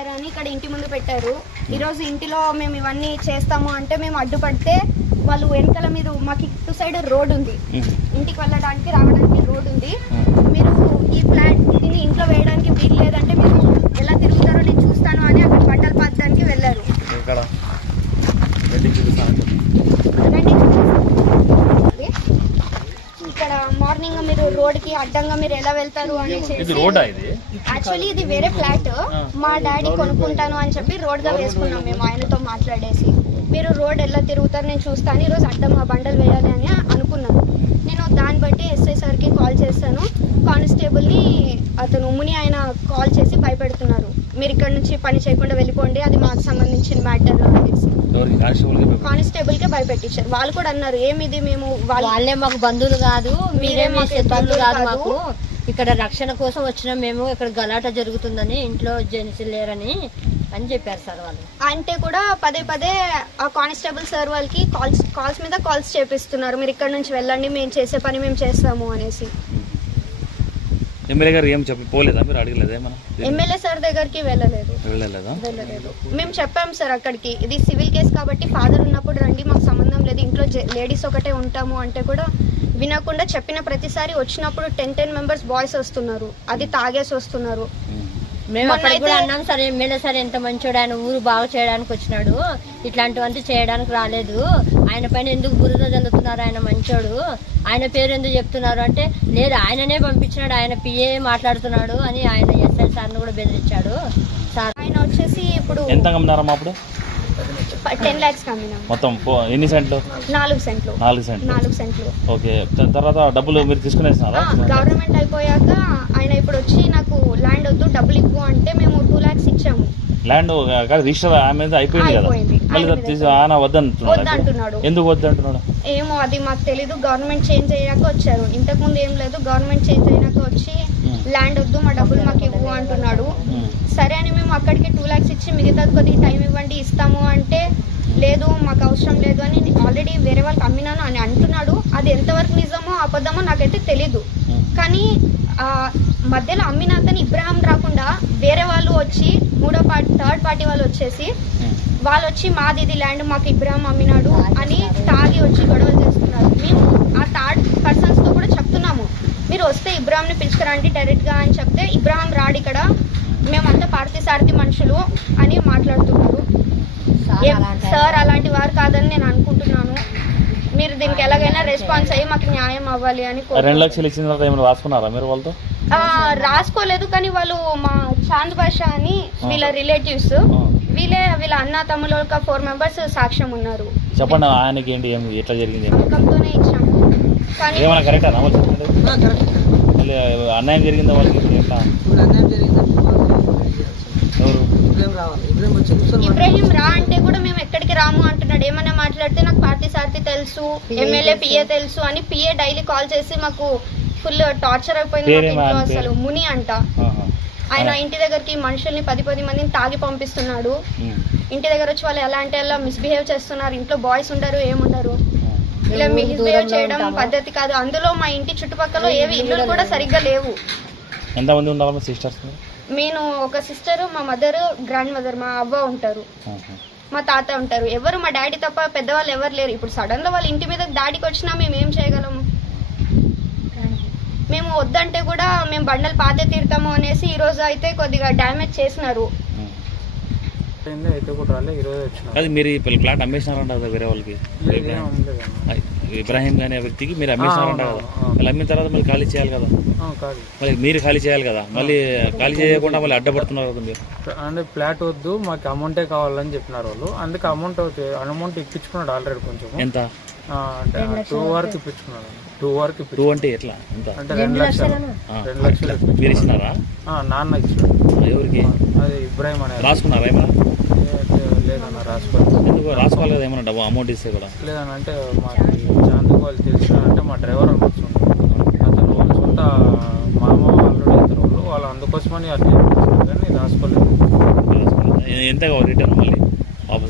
చేశారని ఇక్కడ ఇంటి ముందు పెట్టారు. ఈరోజు ఇంటిలో మేము ఇవన్నీ చేస్తాము అంటే మేము అడ్డుపడితే వాళ్ళు వెనకాల మీద మాకు ఇటు సైడ్ రోడ్ ఉంది. ఇంటికి వెళ్ళడానికి రావడానికి రోడ్ ఉంది ఉమ్. మీరు ఈ ఫ్లాట్ దీన్ని ఇంట్లో వేయడానికి వీలు లేదంటే మీరు ఎలా తిరుగుతారో నేను చూస్తాను అని అక్కడ బట్టలు పాతడానికి వెళ్ళారు ఇక్కడ వెడ్డింగ్ చూపిస్తాను రండి. ఇక్కడ మార్నింగ్ మీరు రోడ్కి అడ్డంగా మీరు ఎలా వెళ్తారు అని యాక్చువల్లీ ఇది? వేరే ఫ్లాట్. మా డాడీ కొనుక్కుంటాను అని చెప్పి రోడ్గా వేసుకున్నాం మేము ఆయనతో మాట్లాడేసి. మీరు రోడ్ ఎలా తిరుగుతారు నేను చూస్తాను ఈరోజు అడ్డం ఆ బండలు వేయాలి అని అనుకున్నాను. నేను దాన్ని బట్టి ఎస్ఐ సార్కి కాల్ చేశాను. కానిస్టేబుల్ని అతను ముని ఆయన కాల్ చేసి భయపెడుతున్నారు. మీరు ఇక్కడ నుంచి పని చేయకుండా వెళ్ళిపోండి అది మాకు సంబంధించిన మ్యాటర్ అనేసి కానిస్టేబుల్కి కానిస్టేబుల్కే భయపెట్టించారు. వాళ్ళు కూడా అన్నారు ఏమిది మేము వాళ్ళు వాళ్ళే మాకు బంధువులు కాదు మీరే మీ బంధువులు కాదు కాదు. మాకు. ఇక్కడ రక్షణ కోసం వచ్చినాం మేము ఇక్కడ గలాట జరుగుతుందని ఇంట్లో జెంట్స్ లేరని అని చెప్పారు సార్ వాళ్ళు. అంటే కూడా పదే పదే ఆ కానిస్టేబుల్ సార్ వాళ్ళకి కాల్స్ కాల్స్ మీద కాల్స్ చేపిస్తున్నారు. మీరు ఇక్కడ నుంచి వెళ్ళండి మేము చేసే పని మేము చేస్తాము అనేసి. ఎమ్మెల్యే గారు ఏం చెప్పి పోలేదా? మీరు అడగలేదా ఏమన్నా? ఎమ్మెల్యే సార్ దగ్గరికి వెళ్ళలేదు. వెళ్ళలేదా? వెళ్ళలేదు. మేము చెప్పాం సార్ అక్కడికి ఇది సివిల్ కేసు కాబట్టి ఫాదర్ ఉన్నప్పుడు రండి మాకు సంబంధం లేదు ఇంట్లో లేడీస్ ఒకటే ఉంటాము అంటే కూడా వినకుండా చెప్పిన ప్రతిసారి వచ్చినప్పుడు టెన్ టెన్ మెంబర్స్ బాయ్స్ వస్తున్నారు. అది తాగేసి వస్తున్నారు. మేము అక్కడ కూడా అన్నాం సరే ఎమ్మెల్యే సార్ ఎంత మంచోడు ఆయన ఊరు బాగు చేయడానికి వచ్చినాడు. ఇట్లాంటివంతా చేయడానికి రాలేదు. ఆయన పైన ఎందుకు బురద చల్లుతున్నారు ఆయన మంచోడు. ఆయన పేరు ఎందుకు చెప్తున్నారు? అంటే లేదు ఆయననే పంపించినాడు. ఆయన పిఏ మాట్లాడుతున్నాడు అని ఆయన ఎస్ఐ సార్ని కూడా బెదిరించాడు. సార్ ఆయన వచ్చేసి ఇప్పుడు ఎంత అప్పుడు? టెన్ ల్యాక్స్ కమ్మినాం. మొత్తం పో- ఎన్ని సెంట్లు? నాలుగు సెంట్లు. నాలుగు సెంట్లు. నాలుగు సెంట్లు. ఓకే త- తర్వాత డబ్బులు మీరు తీసుకునేసినారా? గవర్నమెంట్ అయిపోయాక ఆయన ఇప్పుడు వచ్చి నాకు ల్యాండ్ వద్దు డబ్బులు ఇవ్వు అంటే మేము టూ ల్యాక్స్ ఇచ్చాము. ల్యాండ్ కాదు రిజిస్టర్ ఆమె మీద అయిపోయింది కదా. అయిపోయింది. మళ్ళీ ఆయన మీద తీసి వద్దంటున్నాడు వద్దంటున్నాడు. ఎందుకు వద్దంటున్నాడు ఏమో అది మాకు తెలీదు గవర్నమెంట్ చేంజ్ అయ్యాక వచ్చారు. ఇంతకుముందు ఏం లేదు గవర్నమెంట్ చేంజ్ అయినాక వచ్చి. ల్యాండ్ వద్దు మా డబ్బులు మాకు ఇవ్వు అంటున్నాడు. సరే అని మేము అక్కడికి టూ ల్యాక్స్ ఇచ్చి మిగతాది కొద్దిగా టైం ఇవ్వండి ఇస్తాము అంటే లేదు మాకు అవసరం లేదు అని ఆల్రెడీ వేరే వాళ్ళకి అమ్మినాను అని అంటున్నాడు. అది ఎంతవరకు నిజమో అబద్ధమో నాకైతే తెలీదు. కానీ మధ్యలో అమ్మిన అతను ఇబ్రాహం రాకుండా వేరే వాళ్ళు వచ్చి మూడో పార్టీ థర్డ్ పార్టీ వాళ్ళు వచ్చేసి వాళ్ళు వచ్చి మాది ఇది ల్యాండ్ మాకు ఇబ్రాహం అమ్మినాడు అని తాగి వచ్చి గొడవలు చేస్తున్నారు. మేము ఆ థర్డ్ పర్సన్స్తో కూడా చెప్తున్నాము. మీరు వస్తే ఇబ్రాహింని పిలుచుకురండి డైరెక్ట్గా అని చెప్తే ఇబ్రాహిం రాడు ఇక్కడ. మేమంతా పార్టీ సారథి మనుషులు అని మాట్లాడుతున్నారు. సార్ అలాంటి సార్ అలాంటి వారు కాదని నేను అనుకుంటున్నాను. మీరు దీనికి ఎలాగైనా రెస్పాన్స్ అయ్యి మాకు న్యాయం అవ్వాలి అని. రెండు లక్షలు ఇచ్చిన తర్వాత ఏమైనా రాసుకున్నారా మీరు వాళ్ళతో? ఆ, రాసుకోలేదు కానీ వాళ్ళు మా చాంద్ బాషా అని వీళ్ళ రిలేటివ్స్. వీళ్ళే వీళ్ళ అన్న తమ్ముల ఫోర్ మెంబర్స్ సాక్ష్యం ఉన్నారు. చెప్పండి ఆయనకి ఏంటి ఎట్లా జరిగింది? ఇచ్చాము. ఏమైనా కరెక్టా? మళ్ళీ అన్యాయం జరిగిందా వాళ్ళకి? ఎట్లా ఇబ్రాహిం రా అంటే కూడా మేము ఎక్కడికి రాము అంటున్నాడు. ఏమన్నా మాట్లాడితే నాకు పార్టీ సారథి తెలుసు ఎమ్మెల్యే పిఏ తెలుసు అని పిఏ డైలీ కాల్ చేసి మాకు ఫుల్ టార్చర్ అయిపోయింది? అసలు? ముని అంట. ఆయన ఇంటి దగ్గరికి మనుషుల్ని పది పది మందిని తాగి పంపిస్తున్నాడు. ఇంటి దగ్గర వచ్చి వాళ్ళు ఎలా అంటే అలా మిస్బిహేవ్ చేస్తున్నారు? ఇంట్లో బాయ్స్ ఉండరు ఏముండరు. ఇలా మిస్బిహేవ్ చేయడం. పద్ధతి కాదు. అందులో మా ఇంటి చుట్టుపక్కల ఏవి ఇల్లులు కూడా సరిగ్గా లేవు. ఎంతమంది ఉండాలి సిస్టర్స్ నేను ఒక సిస్టర్ మా మదర్ గ్రాండ్ మదర్ మా అవ్వ ఉంటారు. మా తాత ఉంటారు. ఎవరు మా డాడీ తప్ప పెద్దవాళ్ళు ఎవరు లేరు. ఇప్పుడు సడన్గా వాళ్ళ ఇంటి మీద దాడికి వచ్చినా మేము ఏం చేయగలము మేము వద్దంటే కూడా మేము బండలు పాతే తీరుతాము అనేసి ఈ రోజు అయితే కొద్దిగా డ్యామేజ్ చేసినారు. అయితే కూడా రాలే ఈరోజు వచ్చిన. అది మీరు ప్లాట్ అమ్మేసినారంట కదా వేరే వాళ్ళకి. ఇబ్రాహిం. అనే వ్యక్తికి మీరు అమ్మేసినారంట కదా. మళ్ళీ అమ్మిన తర్వాత మళ్ళీ ఖాళీ చేయాలి కదా? మళ్ళీ మీరు ఖాళీ చేయాలి కదా? మళ్ళీ ఖాళీ చేయకుండా మళ్ళీ అడ్డపడుతున్నారు కదా మీరు? అంటే ఫ్లాట్ వద్దు మాకు అమౌంటే కావాలని చెప్పినారు వాళ్ళు. అందుకే అమౌంట్ అమౌంట్ ఇప్పించుకున్నాడు ఆల్రెడీ కొంచెం ఎంత? టూ వరకు ఇప్పించుకున్నాడు టూ వరకు టూ అంటే ఎట్లా? ఎంత? అంటే రెండు లక్షలు. రెండు లక్షలు? మీరు ఇచ్చినారా? ఆ, నాన్న ఇచ్చాడు. ఎవరికి? అది ఇబ్రాహిం అనే రాసుకున్నారా ఏమైనా లేదన్న రాసుకోలేదు. ఎందుకు? రాసుకోవాలి కదా ఏమైనా డబ్బు? అమౌంట్ ఇస్తే కూడా. లేదన్న అంటే మాకు చాందుకు వాళ్ళు తెలిసిన అంటే మా డ్రైవర్ అనొచ్చు అతను వాళ్ళ సొంత మామ వాళ్ళు ఇద్దరు వాళ్ళు వాళ్ళు అందుకోసమని అట్లా కానీ రాసుకోలేదు. ఎంత కావాలి రిటర్న్ మళ్ళీ?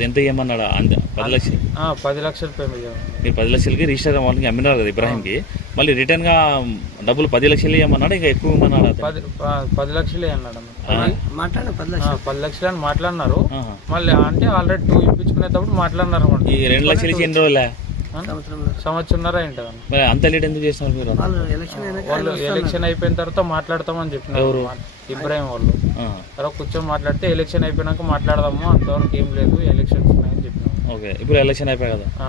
ఎంత ఇవ్వమన్నాడా? అంత పది లక్షలు. ఆ, పది లక్షలు పేమెంట్ చేయాలి మీరు పది లక్షలకి రిజిస్టర్ వాళ్ళకి అమ్మినారు కదా ఇబ్రాహింకి. మళ్ళీ రిటర్న్గా డబ్బులు పది లక్షలు ఇవ్వమన్నాడు? ఇంకా ఎక్కువ ఇవ్వమన్నాడు. పది పది లక్షలే అన్నాడు పది లక్షలు. పది లక్షలు అని మాట్లాడినారు. మళ్ళీ అంటే ఆల్రెడీ టూ ఇప్పించుకునేటప్పుడు మాట్లాడినారు. ఈ రెండు లక్షలు. ఎన్ని రోజులే? సంవత్సరంన్నర మరి అంత లేట్ ఎందుకు చేస్తున్నారు మీరు? వాళ్ళు ఎలక్షన్ అయినాక వాళ్ళు ఎలక్షన్ అయిపోయిన తర్వాత మాట్లాడతామని చెప్పినారు ఇబ్రాహిం వాళ్ళు. తర్వాత కూర్చొని మాట్లాడితే ఎలక్షన్ అయిపోయినాక మాట్లాడదాము అంతవరకు ఏం లేదు ఎలక్షన్స్ ఉన్నాయని చెప్పినాం ఓకే ఇప్పుడు ఎలక్షన్ అయిపోయాయి కదా. ఆ.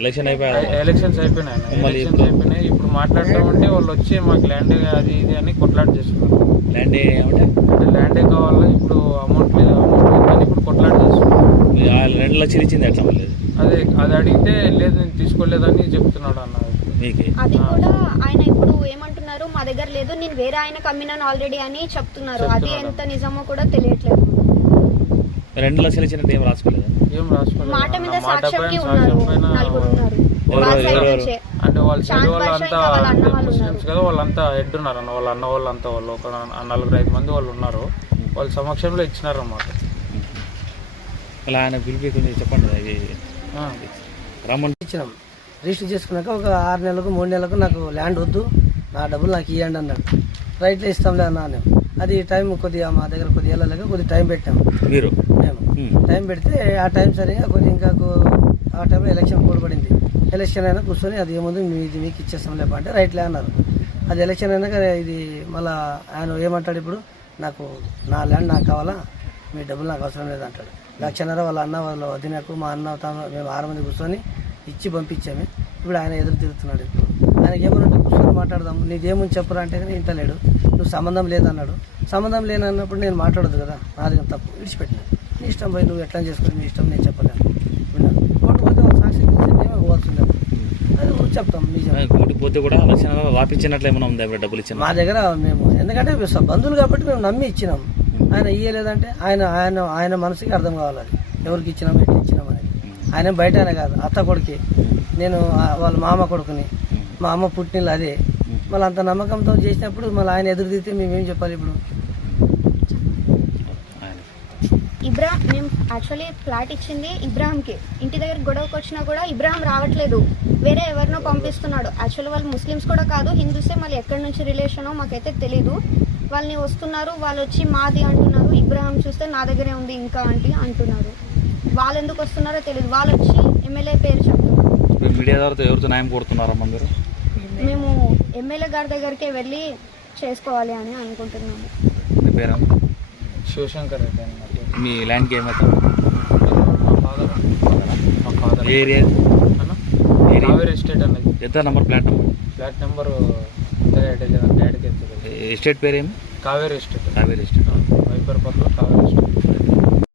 ఎలక్షన్ అయిపోయా ఎలక్షన్స్ అయిపోయినాయి ఎలక్షన్స్ అయిపోయినాయి. ఇప్పుడు మాట్లాడతామంటే వాళ్ళు వచ్చి మాకు ల్యాండ్ అది ఇది అని కొట్లాట చేస్తున్నారు. ల్యాండ్ ఏమంటే? అంటే ల్యాండే కావాలి ఇప్పుడు అమౌంట్ మీద అమౌంట్ లేదని ఇప్పుడు కొట్లాట చేస్తున్నారు. రెండు లక్షలు ఇచ్చింది ఎట్లా మళ్ళీ? అదే అది అడిగితే లేదు నేను తీసుకోలేదని చెప్తున్నాడు అన్న. మీకు? అది కూడా ఆయన ఇప్పుడు ఏమంటున్నారు మా దగ్గర లేదు నేను వేరే ఆయనకు అమ్మినాను ఆల్రెడీ అని చెప్తున్నారు. అది ఎంత నిజమో కూడా తెలియట్లేదు. రెండు లక్షలు ఇచ్చినట్టు ఏం రాసుకోలేదు. ఏం రాసుకోలేదు. మాట మీద సాక్ష్యంకి ఉన్నారు నలుగురు ఉన్నారు. అంటే వాళ్ళ సైడ్ చాంద్ వాళ్ళు భాష అంతా ఇంకా వాళ్ళ అన్న వాళ్ళు ముస్లిమ్స్. కదా వాళ్ళంతా హెడ్ ఉన్నారు అన్న వాళ్ళ అన్న వాళ్ళంతా వాళ్ళు ఒక నలుగురు ఐదు మంది వాళ్ళు ఉన్నారు. వాళ్ళ సమక్షంలో ఇచ్చినారు అన్నమాట అలా ఆయన పిలిపి కొంచెం చెప్పండి అది. ఆ. రమ్మని. ఇచ్చినాం. రిజిస్టర్ చేసుకున్నాక ఒక ఆరు నెలలకు మూడు నెలలకు నాకు ల్యాండ్ వద్దు. నా డబ్బులు నాకు ఇవ్వండి అన్నాడు. రైట్లో ఇస్తాంలే అన్నా నేను అది టైం కొద్దిగా మా దగ్గర కొద్దిగా వెళ్ళలేక కొద్దిగా టైం పెట్టాం. మీరు. Hmm. టైం పెడితే ఆ టైం సరిగా కొంచెం ఇంకా ఆ టైంలో ఎలక్షన్ పోడ్పడింది ఎలక్షన్ అయినా కూర్చొని అది ఏముంది? మీది మీకు ఇచ్చేస్తాం లేప అంటే రైట్లే అన్నారు. అది ఎలక్షన్ అయినాక ఇది మళ్ళా ఆయన ఏమంటాడు ఇప్పుడు? నాకు నా ల్యాండ్ నాకు కావాలా? మీ డబ్బులు నాకు అవసరం లేదు అంటాడు లక్షన్నర వాళ్ళ అన్న వాళ్ళ వదినకు మా అన్న తమ- మేము ఆరు మంది కూర్చొని ఇచ్చి పంపించాము. ఇప్పుడు ఆయన ఎదురు తిరుగుతున్నాడు ఇప్పుడు. ఆయనకి ఏమన్నట్టు కూర్చొని మాట్లాడదాం నీదేముంది చెప్పరా అంటే కానీ ఇంటలేడు నువ్వు సంబంధం లేదన్నాడు. సంబంధం లేనన్నప్పుడు నేను మాట్లాడదు కదా? నాది తప్పు? విడిచిపెట్టిన నీ ఇష్టం పోయి నువ్వు ఎట్లా చేసుకుని నీ ఇష్టం నేను చెప్పలేను. విన్నాను కోర్టు పోతే సాక్షి ఇస్తే మేమే పోవాల్సిందే. అది చెప్తాం నిజం. కోటి పోతే కూడా లక్ష వాపించినట్లు ఏమైనా ఉందా ఇప్పుడు డబ్బులు ఇచ్చిన? మా దగ్గర మేము ఎందుకంటే బంధువులు కాబట్టి మేము నమ్మి ఇచ్చినాం. ఆయన ఇయ్యలేదంటే ఆయన ఆయన ఆయన మనసుకి అర్థం కావాలి అది. ఎవరికి ఇచ్చినాం ఎట్లా ఇచ్చినాం అనేది. ఆయన బయట ఆయన కాదు అత్త కొడుకి. నేను వాళ్ళ మామ కొడుకుని. మా అమ్మ పుట్టినళ్ళు అదే. మళ్ళీ అంత నమ్మకంతో చేసినప్పుడు మళ్ళీ ఆయన ఎదురు తీస్తే మేమేం చెప్పాలి ఇప్పుడు ఆయన ఇబ్రా మేము యాక్చువల్లీ ఫ్లాట్ ఇచ్చింది ఇబ్రాహింకి ఇంటి దగ్గర గొడవకి వచ్చినా కూడా ఇబ్రాహిం రావట్లేదు. వేరే ఎవరినో పంపిస్తున్నాడు. యాక్చువల్లీ వాళ్ళు ముస్లిమ్స్ కూడా కాదు హిందూసే. మళ్ళీ ఎక్కడి నుంచి రిలేషనో మాకైతే తెలీదు. వాళ్ళని వస్తున్నారు వాళ్ళు వచ్చి మాది అంటున్నారు ఇబ్రాహిం చూస్తే నా దగ్గరే ఉంది ఇంకా ఆంటీ అంటున్నారు. వాళ్ళు ఎందుకు వస్తున్నారో తెలియదు వాళ్ళు వచ్చి ఎమ్మెల్యే పేరు చెప్తున్నారు. ఇప్పుడు మీడియా ద్వారా ఎవరితో న్యాయం కోరుతున్నారమ్మా మీరు? మేము ఎమ్మెల్యే గారి దగ్గరికే వెళ్ళి చేసుకోవాలి అని అనుకుంటున్నాము. శివశంకర్ రెడ్డి మీ ల్యాండ్కి ఏమవుతుంది మా ఫాదర్ మా ఫాదర్ ఏ ఏరియా ఎస్టేట్ అన్నది ఎంత number plot number? Flat number estate పేరు ఏమి కావేరీ ఎస్టేట్ కావేరీ ఎస్టేట్ వైపర్ పర్లో కావేరీ ఎస్టేట్